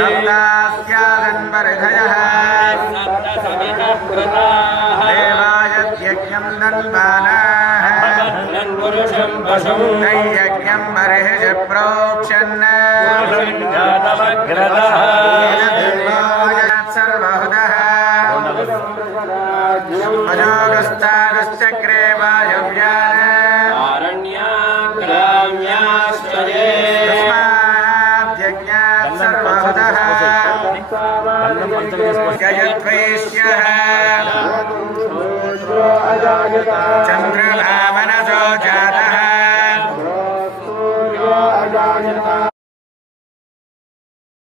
सप्तास्यादन्वहृदयः देवायज्ञं दन्वानाः तैयज्ञं बर्हिष प्रोक्षन् सर्वहुदः अजोगस्तागश्चक्रे वायव्यान् तस्माद्यज्ञात् सर्वहुदः गजद्वैश्यः चन्द्रमा मनसो जातः